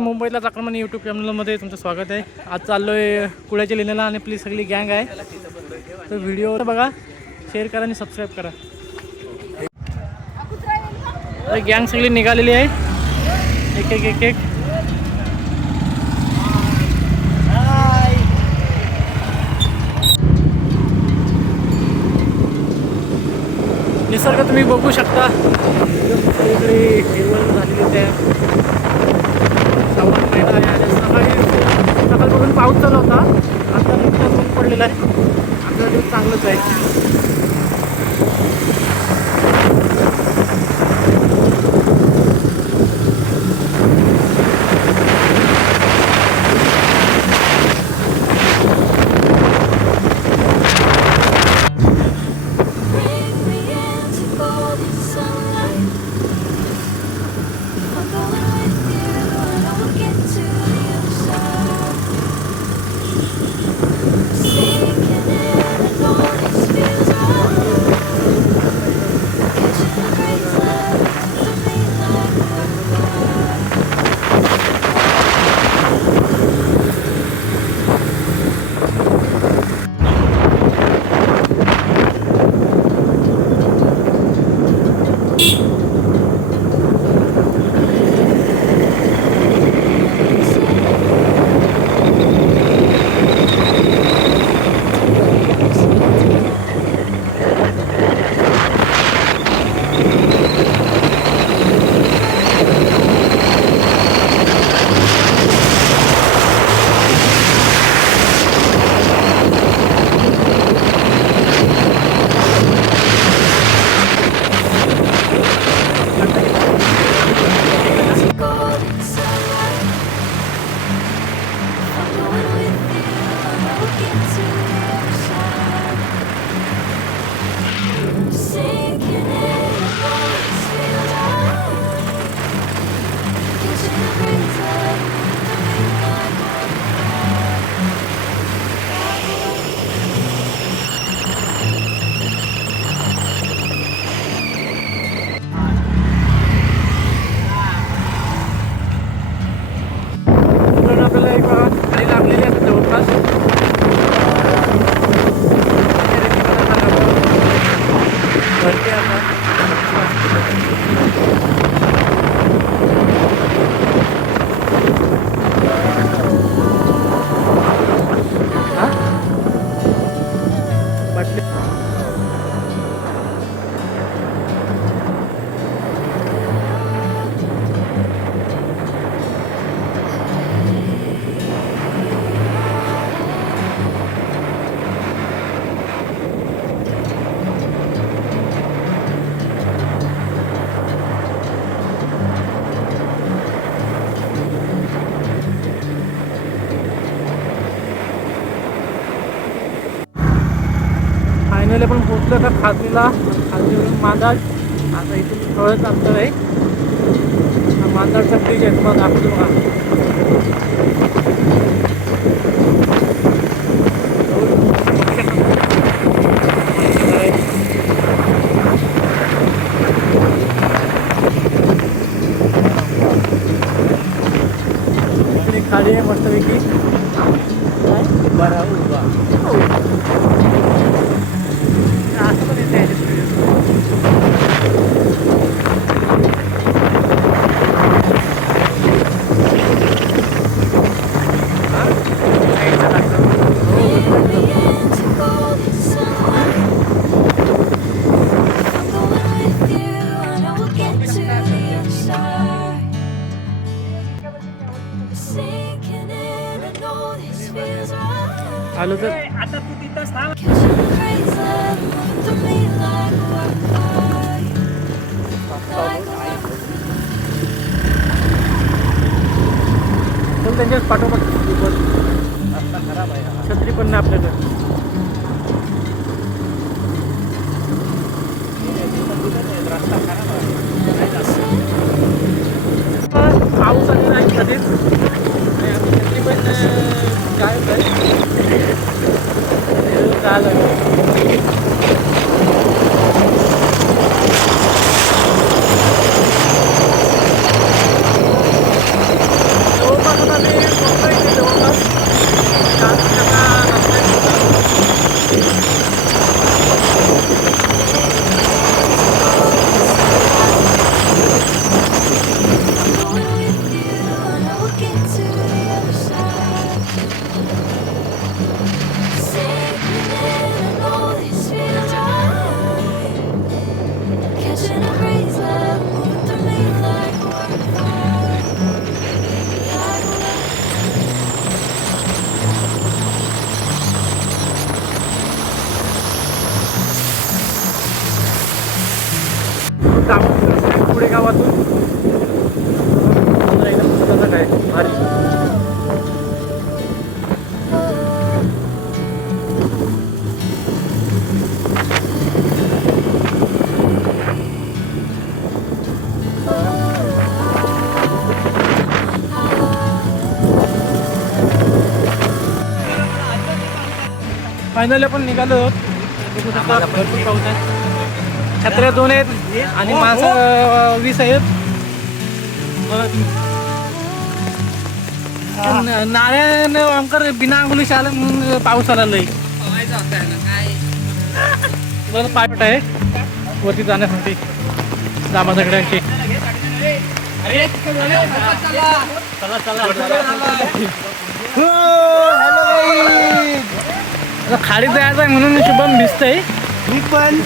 मुंबईतलाच आक्रमण यूट्यूब चॅनलमध्ये तुमचं स्वागत आहे. आज चाललो आहे कुळ्याच्या लिहिण्याला आणि आपली सगळी गँग आहे. तर व्हिडिओ बघा, शेअर करा आणि सबस्क्राईब करा. गँग सगळी निघालेली आहे, एक एक एक एक. निसर्ग तुम्ही बघू शकता, सगळीकडे हिरवळ झालेली आहे. श्रावण महिना आहे आणि सकाळपासून पाऊस चालू होता. आता नुकसान ऊन पडलेलं आहे. आता दिवस चांगलंच आहे. फायनली पण पोचलो का खाजनीला. खाजनीवरून मांदाड. आता इथून थोडंच अंतर आहे. मांदाडचा ब्रिज आहे, तुम्हाला दाखवतो बघा. इकडे खाली आहे मस्तपैकी. बरं आलो तर आता तू तिथंच थांब. त्यांच्याच पाठोपाठ रस्ता खराब आहे. छत्री पण नाही आपल्याकडे. रस्ता खराब आहे. पाऊस आली नाही कधीच. छत्री पण काय झालं. फायनल आपण निघालो आहोत. बघू शकता भरपूर पाऊस आहे. छत्र्या 2 आहेत आणि माणसं 20 आहेत. नाळ्यानं आमकर बिना अंगुली शाला म्हणून पाऊस आला लई. बरं पायपट आहे वरती जाण्यासाठी दामा दगडांची. खाली जायचं आहे म्हणून शुभम भिजतंय. मी पण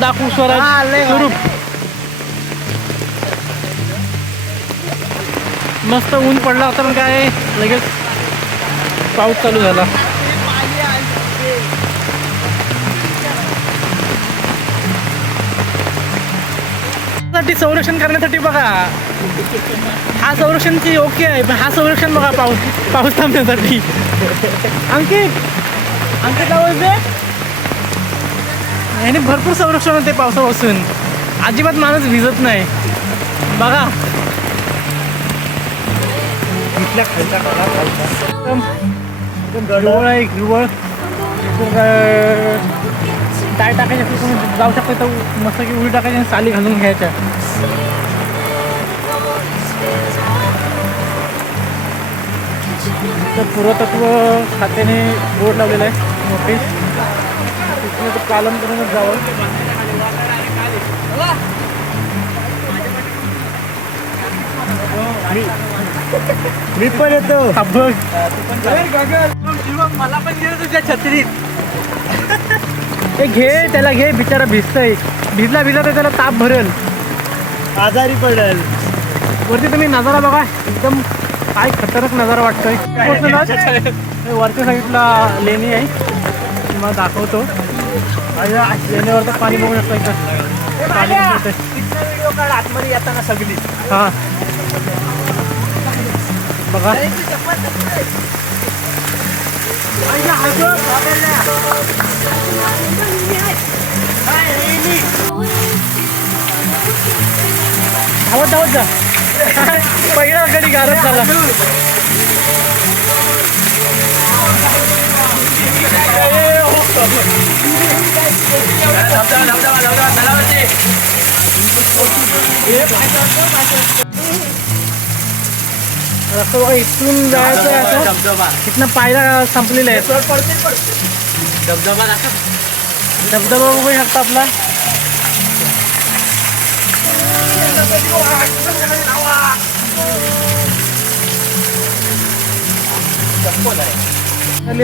डाकू स्वराज स्वरूप. मस्त ऊन पडला होता पण काय लगेच पाऊस चालू झाला. संरक्षण करण्यासाठी बघा हा संरक्षणची ओके आहे पण हा संरक्षण बघा पाऊस थांबण्यासाठी. अंकित लावायचे याने भरपूर संरक्षण होते पावसापासून. अजिबात माणूस भिजत नाही बघा. हिरवळ आहे हिरवळ. टाय टाकायचे असेल तुम्ही जाऊ शकता तर मस्त की उडी टाकायची आणि साली घालून घ्यायच्या. तर पुरातत्व खात्याने बोर्ड लावलेला आहे नोटीस. तिथून तर पालन करूनच जावं. मी पण येतो. मला पण घे तुझ्या छत्रीत. घे त्याला घे बिचारा भिजतय. भिजला तर त्याला ताप भरेल आजारी पडेल. वरती तुम्ही नजारा बघा एकदम काय खतरनाक नजारा वाटतोय. वरच्या साईडला लेणी आहे तुम्हाला दाखवतो. लेणीवर तर पाणी बघू शकतो इथं पाणी व्हिडिओ काढ आतमध्ये येताना सगळी. हां बघा धावत धावत जा. पहिला गडी गारत झाला. रस्ता बघा इथून जायचं आहे. इथनं पायला संपलेलं आहे. धबधबा बघू शकता आपला.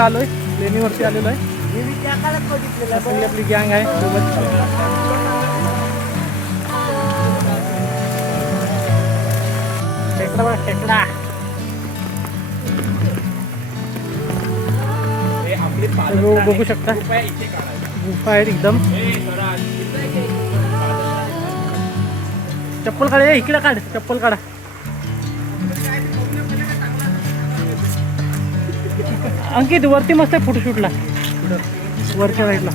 आलोय लेणीवरती आलेलो आहे. सगळी आपली गँग आहे सोबत. टेकडा बघा टेकडा. बघू शकता गुफा आहे एकदम. चप्पल काढा इकडे काढ चप्पल काढा. अंकित वरती मस्त आहे फोटोशूटला वरच्या साईडला.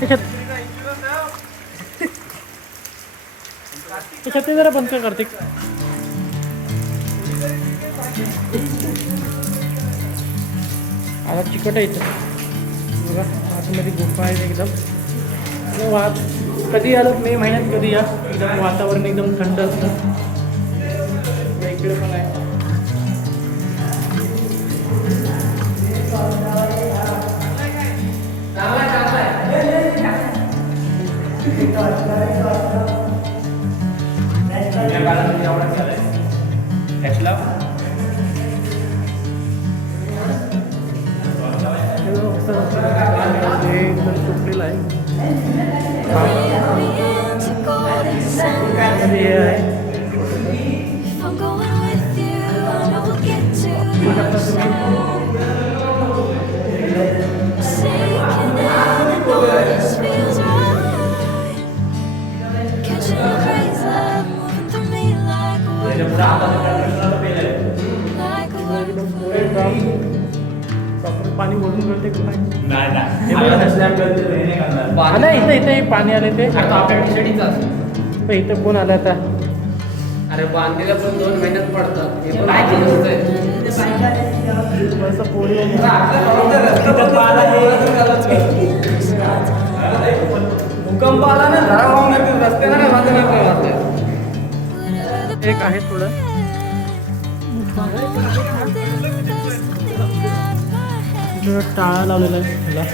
त्याच्यात ते जरा बंद कर कार्तिक. आता चिकट आहे इथं बघा. आतमध्ये गुफा आहे एकदम. कधी आलं मे महिन्यात कधी या एकदम वातावरण एकदम थंड असतं. इकडे पण आहे. सुटलेला आहे. पाणी ओढून करते नाही इथे इथे पाणी आले ते. इथं कोण आलं आता अरे बांधलेलं पण 2 महिन्यात पडतात. हे पण माहिती नसतंय. थोडंसं पोळी भूकंप आला ना घरा वाहून येतील रस्त्याला नाही बांधलेलं वाटतंय. एक आहे थोडं टाळा लावलेला आहे मला.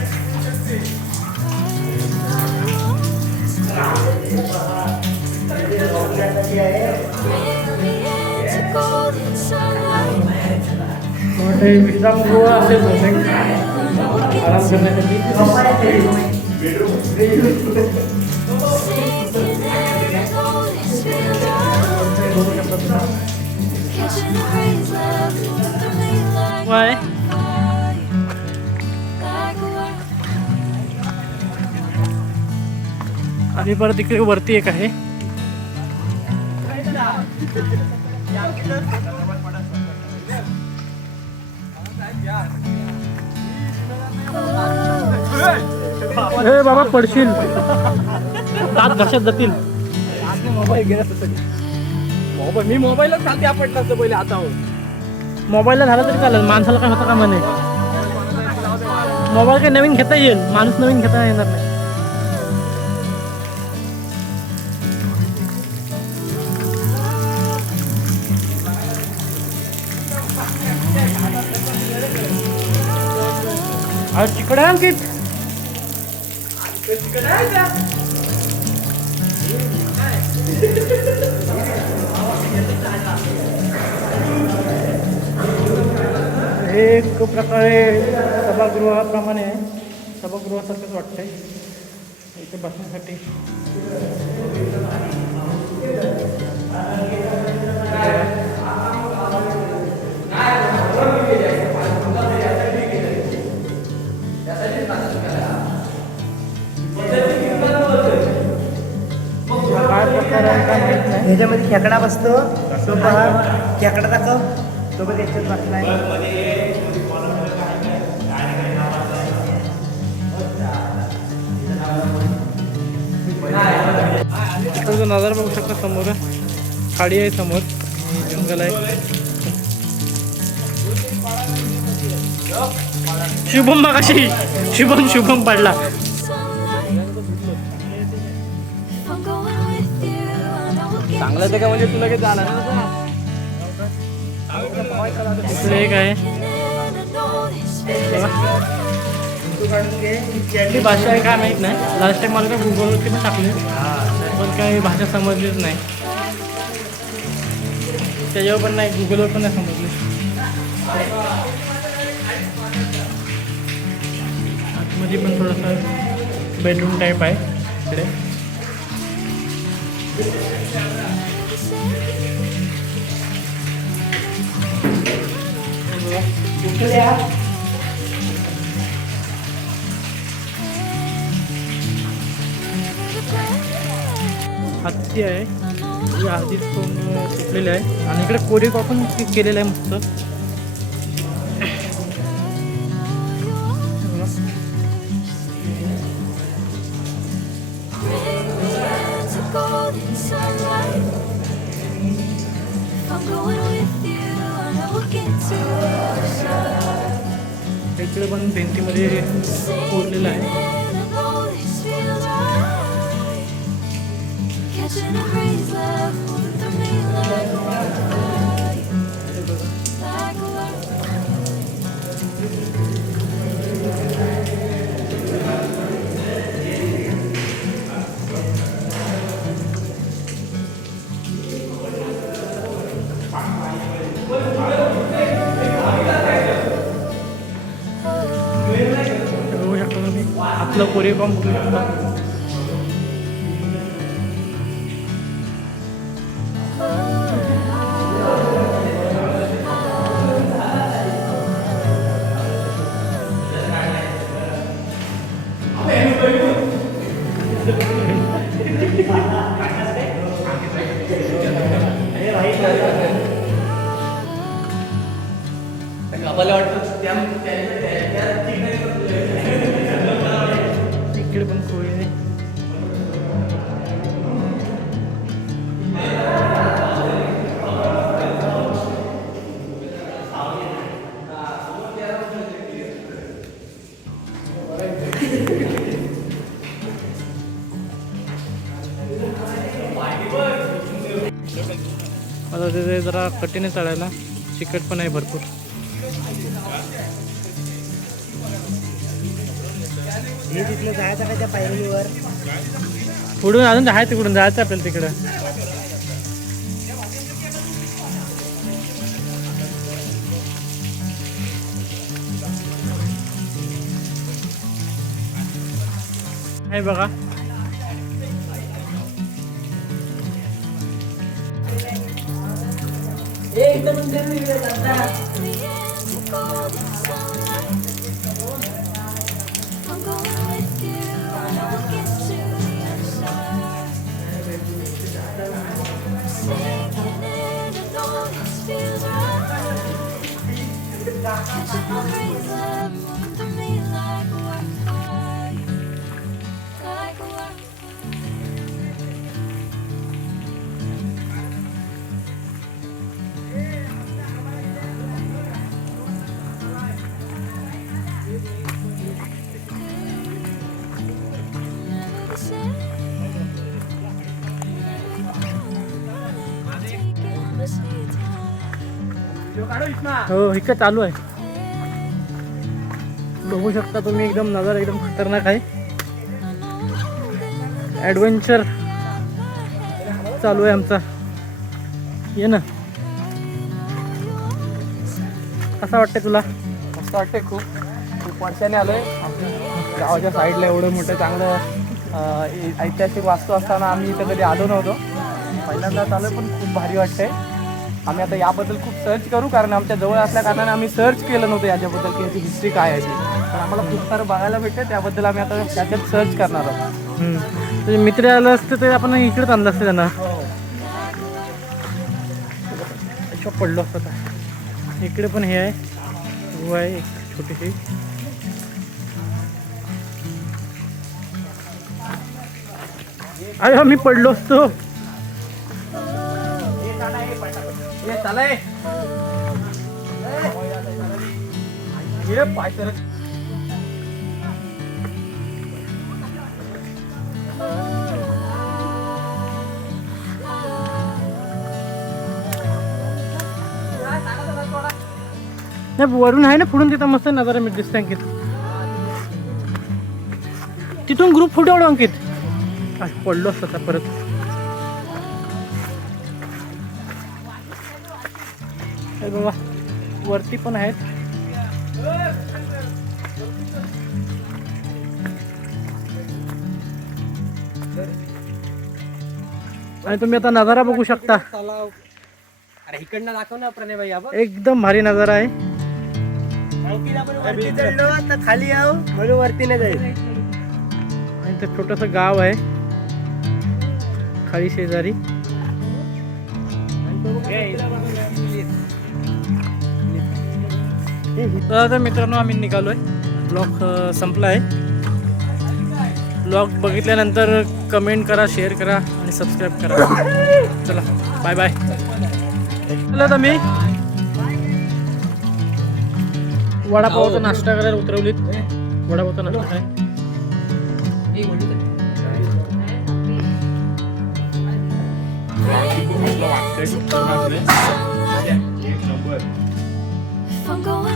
विश्रामगृह असेल बहुतेक आराम करण्यासाठी. Why? आणि परत इकडे वरती एक आहे. हे बाबा पडशील, दात घशात जातील. मोबाईल गेला मोबाईल मी मोबाईलच चालते आपटला तर पहिले आता हो. मोबाईलला झालं तरी चालेल, माणसाला काय होतं का म्हणे. मोबाईल काय नवीन घेता येईल, माणूस नवीन घेता येणार नाही. अरे तिकडे आहे अंकित. हे एक प्रकारे सभागृहाप्रमाणे आहे, सभागृहासारखंच वाटतंय इथे बसण्यासाठी. काय प्रकार आहे काय माहित नाही. ह्याच्यामध्ये खेकडा बसतो, तो पहा खेकडा दाखव, तो पण याच्यात बसलाय. जो नजारा बघू शकता समोर खाडी आहे, समोर जंगल आहे. शुभम मगाशी शुभम पडला. चांगलं तर काय म्हणजे तुला काही जाणार इकडे एक आहे. कुठली भाषा आहे काय माहीत नाही. लास्ट टाइम मला काय गुगलवरती पण टाकले, पण काही भाषा समजलीच नाही. त्याच्यावर पण नाही, गुगलवर पण नाही समजली. आतमध्ये पण थोडंसं बेडरूम टाईप आहे इकडे. हत्ती आहे, ही आधीच सुटलेली आहे. आणि इकडे कोरिओ पण केलेलं आहे मस्त. इकडे पण भिंतीमध्ये कोरलेलं आहे. बघू शकता तुम्ही आपलं कोरिओ बघू शकता. इकडे पण कोळी आहे. आता तिथे जरा कठीण आहे चढायला, चिकट पण आहे भरपूर. हे तिथलं जायचं का त्या पायरीवर? पुढून अजून आहे, तिकडून जायचं आपल्याला तिकडं. हे बघा हो इकडे चालू आहे, बघू शकता तुम्ही. एकदम नजारा एकदम खतरनाक आहे. ॲडव्हेंचर चालू आहे आमचा. ये ना, कसा वाटतंय तुला? मस्त वाटते. खूप खूप वर्षाने आलोय. गावाच्या साईडला एवढं मोठं चांगलं ऐतिहासिक वास्तू असताना आम्ही इथं कधी आलो नव्हतो. पहिल्यांदा आलोय, पण खूप भारी वाटतंय. आम्ही आता याबद्दल खूप सर्च करू, कारण आमच्या जवळ असल्या कारणाने आम्ही सर्च केलं नव्हतं याच्याबद्दल की याची हिस्ट्री काय आहे ती. तर आम्हाला खूप सारं बघायला भेटते, त्याबद्दल आम्ही आता त्याच्यात सर्च करणार आहोत. तुझे मित्र आलं असतं ते आपण इकडेच आणलं असतं त्यांना. पडलो असतं. इकडे पण हे आहे, गुहा आहे एक छोटीशी. अरे मी पडलो असतो. ये चालय, ये पाय तर. नाही वरून आहे ना, पुढून तिथं मस्त नजारा मी दिसते अंकित. तिथून ग्रुप फोटो काढू अंकित. पडलो असता परत. हे बाबा वरती पण आहेत. आणि तुम्ही आता नजारा बघू शकता. अरे इकडनं दाखव ना प्रणय भाई. आपण एकदम भारी नजारा आहे. वरती चढलो तर खाली याव म्हणून वरती नाही जाईल. आणि ते छोटंसं गाव आहे खाली शेजारी. तर मित्रांनो आम्ही निघालोय. ब्लॉग संपला आहे. ब्लॉग बघितल्यानंतर कमेंट करा, शेअर करा आणि सबस्क्राईब करा. चला बाय बाय. चला तर मी वडापावचा नाश्ता करायला उतरवलीत. वडापावचा नाश्ता काय I'm going